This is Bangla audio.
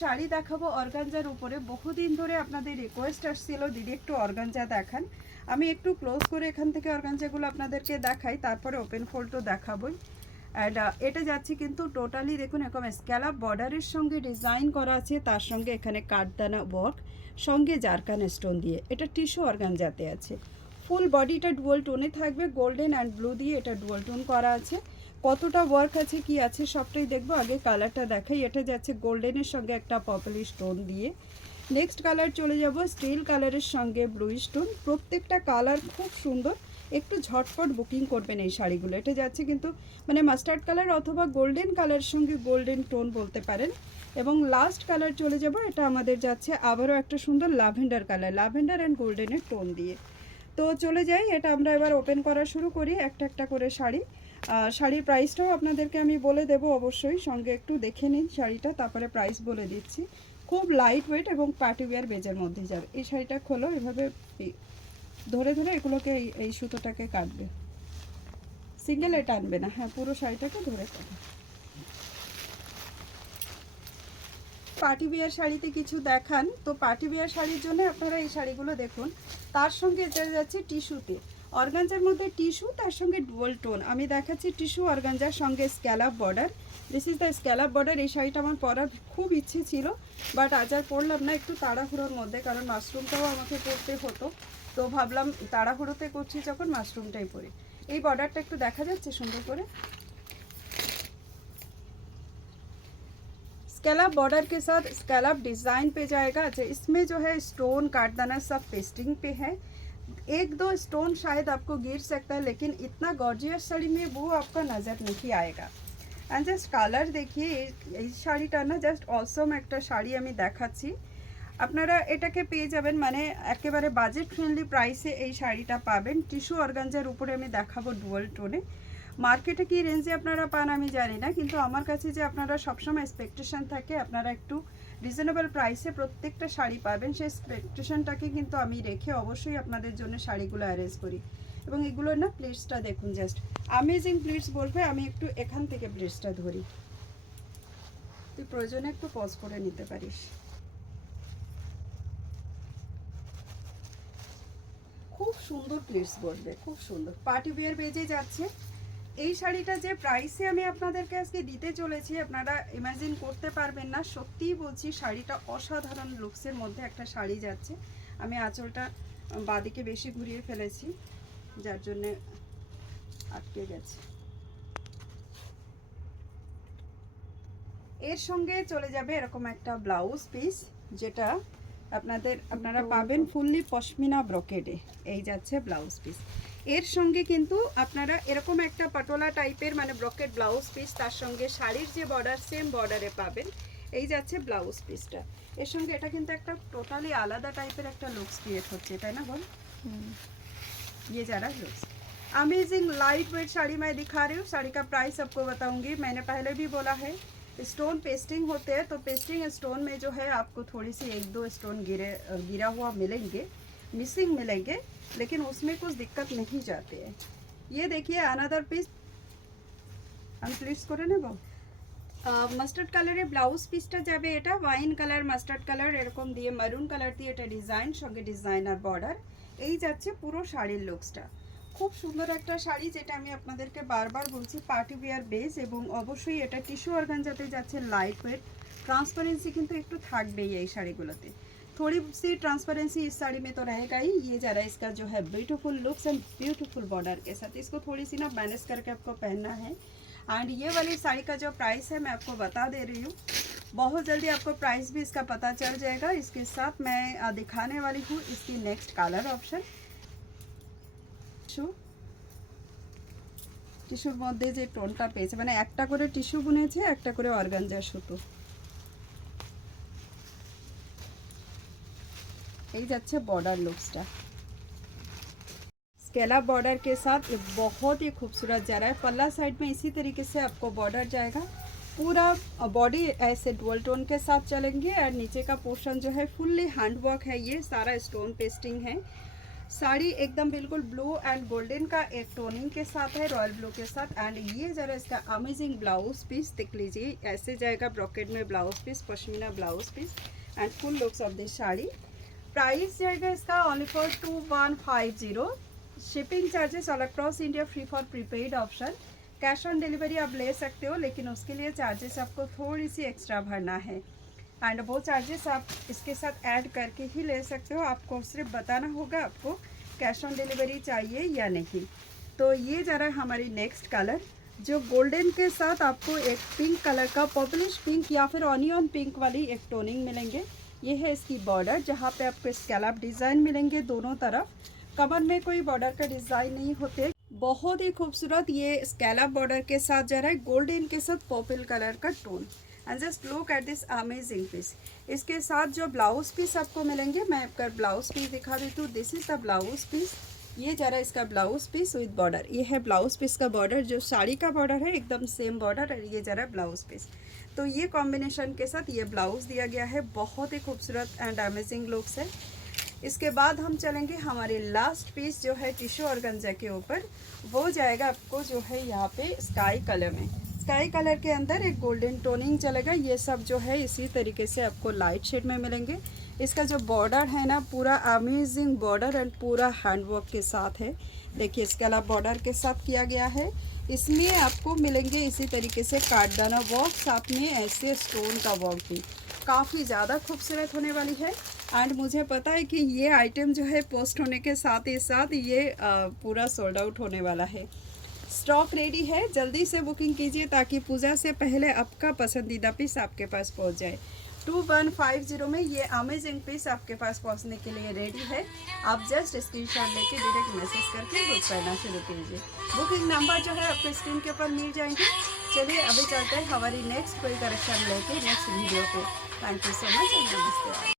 শাড়ি দেখাবো অর্গানজার উপরে। বহুদিন ধরে আপনাদের রিকোয়েস্ট আসছিল দিদি একটু অর্গানজা দেখান। আমি একটু ক্লোজ করে এখান থেকে অর্গানজাগুলো আপনাদেরকে দেখাই, তারপরে ওপেন ফোল্ডও দেখাবোই। অ্যান্ড এটা যাচ্ছে কিন্তু টোটালি দেখুন এরকম স্ক্যালাপ বর্ডারের সঙ্গে ডিজাইন করা আছে, তার সঙ্গে এখানে কাঠদানা ওয়ার্ক, সঙ্গে জারকান স্টোন দিয়ে। এটা টিস্যু অর্গানজাতে আছে। ফুল বডিটা ডুয়াল টোনে থাকবে, গোল্ডেন অ্যান্ড ব্লু দিয়ে এটা ডুয়াল টোন করা আছে। কতটা ওয়ার্ক আছে কি আছে সবটাই দেখবো। আগে কালারটা দেখাই। এটা যাচ্ছে গোল্ডেনের সঙ্গে একটা পার্পলিশ টোন দিয়ে। নেক্সট কালার চলে যাব স্টিল কালারের সঙ্গে ব্লু স্টোন। প্রত্যেকটা কালার খুব সুন্দর, একটু ঝটপট বুকিং করবেন এই শাড়িগুলো। এটা যাচ্ছে কিন্তু মানে মাস্টার্ড কালার অথবা গোল্ডেন কালারের সঙ্গে গোল্ডেন টোন বলতে পারেন। এবং লাস্ট কালার চলে যাব, এটা আমাদের যাচ্ছে আবারও একটা সুন্দর লাভেন্ডার কালার, লাভেন্ডার অ্যান্ড গোল্ডেনের টোন দিয়ে। তো চলে যাই, এটা আমরা এবার ওপেন করা শুরু করি একটা একটা করে শাড়ি। শাড়ির প্রাইসটাও আপনাদেরকে আমি বলে দেব অবশ্যই, সঙ্গে একটু দেখে নিন শাড়িটা, তারপরে প্রাইস বলে দিচ্ছি। খুব লাইট ওয়েট এবং পার্টি ওয়্যার বেজের মধ্যে যাবে। এই শাড়িটা খোলো, এভাবে ধরে ধরে এগুলোকে এই সুতোটাকে কাটবে, সিঙ্গেল এটা আনবে না, হ্যাঁ পুরো শাড়িটাকে ধরে কাটবে। পার্টি বিয়ার শাড়িতে কিছু দেখান, তো পার্টি বিয়ার শাড়ির জন্য আপনারা এই শাড়িগুলো দেখুন। তার সঙ্গে এটা যাচ্ছে টিস্যুতে, অর্গানজার মধ্যে টিস্যু, তার সঙ্গে ডুয়াল টোন। আমি দেখাচ্ছি টিস্যু অর্গানজার সঙ্গে scallop border. This is the scallop border. এই শাড়িটা আমার পরার খুব ইচ্ছে ছিল, বাট আজ আর পরলাম না, একটু তাড়াহুড়োর মধ্যে, কারণ মাশরুমটাও আমাকে পরতে হতো। তো ভাবলাম তাড়াহুড়োতে করছি যখন মাশরুমটাই পরি। এই বর্ডারটা একটু দেখা যাচ্ছে সুন্দর করে। स्कैलप बॉर्डर के साथ स्कैलप डिज़ाइन पे जाएगा। अच्छा, इसमें जो है स्टोन काटदाना सब पेस्टिंग पे है। एक दो स्टोन शायद आपको गिर सकता है, लेकिन इतना गॉर्जियस শাড়ি में वो आपका नज़र नहीं आएगा। एंड जस्ट কালার দেখিয়ে এই শাড়িটা না জাস্ট অসম একটা শাড়ি আমি দেখাচ্ছি। আপনারা এটাকে পেয়ে যাবেন মানে একেবারে বাজেট ফ্রেন্ডলি প্রাইসে এই শাড়িটা পাবেন। টিস্যু অর্গানজার উপরে আমি দেখাবো ডুয়াল টোনে। মার্কেটে কি রেঞ্জে আপনারা পান আমি জানি না, কিন্তু আমার কাছে যে আপনারা সবসময় এক্সপেকটেশন থাকে আপনারা একটু রিজনেবল প্রাইসে প্রত্যেকটা শাড়ি পাবেন, সেই এক্সপেকটেশনটাকে কিন্তু আমি রেখে অবশ্যই আপনাদের জন্য শাড়িগুলো অ্যারেঞ্জ করি। এবং এগুলোর না প্লিটসটা দেখুন, জাস্ট আমেজিং প্লিটস বলবে। আমি একটু এখান থেকে প্লিটসটা ধরি, তুই প্রয়োজনে একটু পজ করে নিতে পারিস। খুব সুন্দর প্লিটস বলবে, খুব সুন্দর পার্টি ওয়্যার বেজে যাচ্ছে। এই শাড়িটা যে প্রাইসে আমি আপনাদেরকে আজকে দিতে চলেছি আপনারা ইমাজিন করতে পারবেন না। সত্যিই বলছি শাড়িটা অসাধারণ লুকসের মধ্যে একটা শাড়ি যাচ্ছে। আমি আঁচলটা বাদিকে বেশি ঘুরিয়ে ফেলেছি, যার জন্যে আটকে গেছে। এর সঙ্গে চলে যাবে এরকম একটা ব্লাউজ পিস, যেটা আপনারা পাবেন ফুললি পশমিনা ব্রোকেডে। এই যাচ্ছে ব্লাউজ পিস। এর সঙ্গে কিন্তু আপনারা এরকম একটা পাটোলা টাইপের মানে ব্রোকেড ব্লাউজ পিস, তার সঙ্গে শাড়ির যে বর্ডার সেম বর্ডারে পাবেন। এই যাচ্ছে ব্লাউজ পিসটা। এর সঙ্গে এটা কিন্তু একটা টোটালি আলাদা টাইপের একটা লুকস ক্রিয়েট হচ্ছে, তাই না বল? ये जरा looks amazing light weight sari मैं दिखा रही हूँ। साड़ी का प्राइस आपको बताऊंगी, मैंने पहले भी बोला है। स्टोन पेस्टिंग होते हैं, तो पेस्टिंग स्टोन में जो है आपको थोड़ी सी एक दो स्टोन गिरा हुआ मिलेंगे, मिसिंग मिलेंगे, लेकिन उसमें कुछ दिक्कत नहीं जाते हैं। ये देखिए अनदर पीस अनप्लीट्स করে নেব। মাস্টার্ড কালারের ব্লাউজ পিসটা যাবে, এটা ওয়াইন কালার মাস্টার্ড কালার এরকম দিয়ে মারুন কালার দিয়ে এটা ডিজাইন, সঙ্গে ডিজাইনার বর্ডার। এই যাচ্ছে পুরো শাড়ির লুকসটা। খুব সুন্দর একটা শাড়ি, যেটা আমি আপনাদেরকে বারবার বলছি পার্টি ওয়্যার বেস, এবং অবশ্যই এটা টিস্যু অর্গানজাতে যাচ্ছে, লাইট ওয়েট। ट्रांसपेरेंसी কিন্তু একটু থাকবেই এই শাড়িগুলোতে। थोड़ी सी ट्रांसपेरेंसी इस साड़ी में तो रहेगा ही। ये ज़रा इसका जो है beautiful looks and beautiful border के साथ इसको थोड़ी सी ना मैनेज करके आपको पहनना है। एंड ये वाली साड़ी का जो प्राइस है मैं आपको बता दे रही हूँ, बहुत जल्दी आपको प्राइस भी इसका पता चल जाएगा। इसके साथ मैं दिखाने वाली हूँ इसकी नेक्स्ट कलर ऑप्शन। টিস্যুর মধ্যে যে টোনটা পেয়েছে মানে একটা করে টিস্যু বুনেছে, একটা করে অর্গানজা সুতো। এই যাচ্ছে बॉर्डर लुक्सটা स्केलप बॉर्डर के साथ। ये बहुत ही खूबसूरत जा रहा है। पल्ला साइड में इसी तरीके से आपको बॉर्डर जाएगा, पूरा बॉडी ऐसे डुअल टोन के साथ चलेंगे। और नीचे का पोर्शन जो है फुल्ली हैंड वर्क है, ये सारा स्टोन पेस्टिंग है। साड़ी एकदम बिल्कुल ब्लू एंड गोल्डन का एक टोनिंग के साथ है, रॉयल ब्लू के साथ। एंड ये जरा इसका अमेजिंग ब्लाउज पीस देख लीजिए, ऐसे जाएगा ब्रॉकेट में blouse piece, pashmina blouse piece and full looks of this sari. Price जाएगा इसका only for 2150। Shipping charges all across India free for prepaid option. Cash on delivery आप ले सकते हो, लेकिन उसके लिए चार्जेस आपको थोड़ी सी एक्स्ट्रा भरना है एंड वो चार्जेस आप इसके साथ ऐड करके ही ले सकते हो। आपको सिर्फ बताना होगा आपको कैश ऑन डिलीवरी चाहिए या नहीं। तो ये जरा हमारी नेक्स्ट कलर, जो गोल्डन के साथ आपको एक पिंक कलर का, पर्पलिश पिंक या फिर ऑनियन पिंक वाली एक टोनिंग मिलेंगे। ये है इसकी बॉर्डर, जहाँ पे आपको स्कैलप डिज़ाइन मिलेंगे दोनों तरफ। कमर में कोई बॉर्डर का डिज़ाइन नहीं होते, बहुत ही खूबसूरत ये स्कैलप बॉर्डर के साथ जा रहा है, गोल्डन के साथ पर्पल कलर का tone. And just look at this amazing piece. इसके साथ जो ब्लाउज पीस आपको मिलेंगे, मैं आपका ब्लाउज पीस दिखा देती हूँ। This is the blouse piece. ये जरा इसका ब्लाउज पीस विद बॉर्डर, ये है ब्लाउज पीस का बॉर्डर, जो साड़ी का बॉर्डर है एकदम सेम बॉर्डर। ये जरा ब्लाउज पीस, तो ये कॉम्बिनेशन के साथ ये ब्लाउज दिया गया है, बहुत ही खूबसूरत एंड अमेजिंग लुक्स है। इसके बाद हम चलेंगे हमारे लास्ट पीस जो है टिश्यू ऑर्गेन्जा के ऊपर। वो जाएगा आपको जो है यहाँ पे स्काई कलर में, स्काई कलर के अंदर एक गोल्डन टोनिंग चलेगा। ये सब जो है इसी तरीके से आपको लाइट शेड में मिलेंगे। इसका जो बॉर्डर है ना, पूरा अमेजिंग बॉर्डर एंड पूरा हैंडवर्क के साथ है। देखिए इसके अलावा बॉर्डर के साथ किया गया है। इसमें आपको मिलेंगे इसी तरीके से काटदाना वर्क, साथ में ऐसे स्टोन का वर्क भी काफ़ी ज़्यादा खूबसूरत होने वाली है। एंड मुझे पता है कि ये आइटम जो है पोस्ट होने के साथ ही साथ ये पूरा सोल्ड आउट होने वाला है। स्टॉक रेडी है, जल्दी से बुकिंग कीजिए ताकि पूजा से पहले आपका पसंदीदा पीस आपके पास पहुंच जाए। 2150 में ये अमेजिंग पीस आपके पास पहुंचने के लिए रेडी है। आप जस्ट स्क्रीनशॉट लेके डायरेक्ट मैसेज करके बुक करना शुरू कीजिए। बुकिंग नंबर जो है आपको स्क्रीन के ऊपर मिल जाएंगे। चलिए अभी चलते हैं हमारी नेक्स्ट कोई कलेक्शन लेके नेक्स्ट वीडियो पे। Thank you so much and नमस्ते।